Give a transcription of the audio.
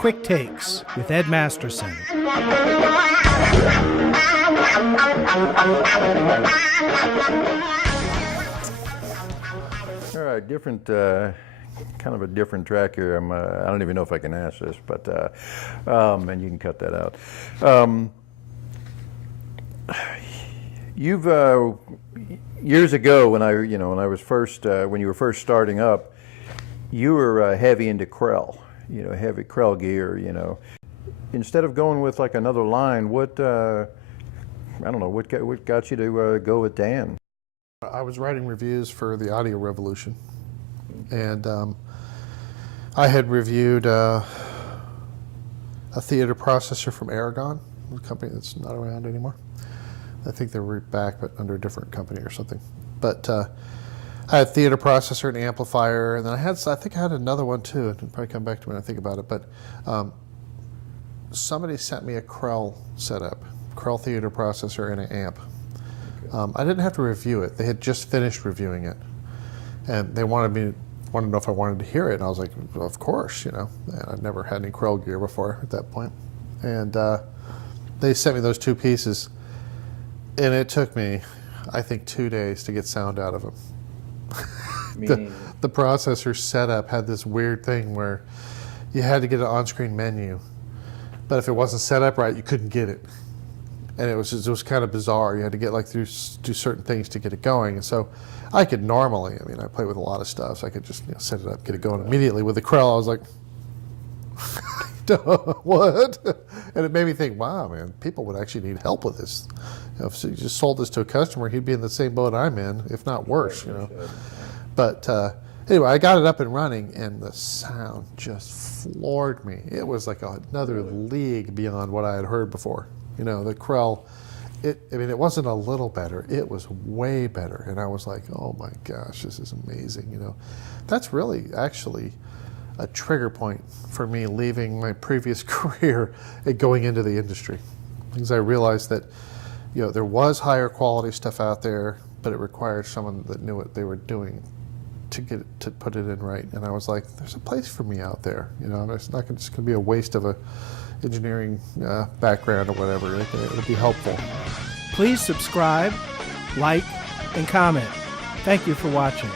Quick Takes with Ed Masterson. All right, different, kind of a different track here. I don't even know if I can ask this, but, and you can cut that out. You've, years ago when when you were first starting up, you were heavy into Krell, heavy Krell gear, Instead of going with like another line, what got you to go with Dan? I was writing reviews for the Audio Revolution, and I had reviewed a theater processor from Aragon, a company that's not around anymore. I think they were back, but under a different company or something. But I had a theater processor and amplifier, and then I think I had another one too. It'll probably come back to me when I think about it. But somebody sent me a Krell setup, Krell theater processor and an amp. I didn't have to review it. They had just finished reviewing it, and they wanted to know if I wanted to hear it. And I was like, well, of course, And I'd never had any Krell gear before at that point. And they sent me those two pieces, and it took me, I think, 2 days to get sound out of them. The processor setup had this weird thing where you had to get an on-screen menu, but if it wasn't set up right, you couldn't get it. And it was kind of bizarre. You had to get do certain things to get it going. And so I could normally, I play with a lot of stuff, so I could just set it up, get it going immediately. With the Krell, I was like, what? And it made me think, wow, man, people would actually need help with this. If you just sold this to a customer, he'd be in the same boat I'm in, if not worse, But anyway, I got it up and running, and the sound just floored me. It was like another league beyond what I had heard before. The Krell, it wasn't a little better. It was way better. And I was like, oh my gosh, this is amazing. That's really actually a trigger point for me leaving my previous career and going into the industry. Because I realized that, there was higher quality stuff out there, but it required someone that knew what they were doing to put it in right. And I was like, there's a place for me out there. It's not just going to be a waste of a engineering background or whatever. It'll be helpful. Please subscribe, like, and comment. Thank you for watching.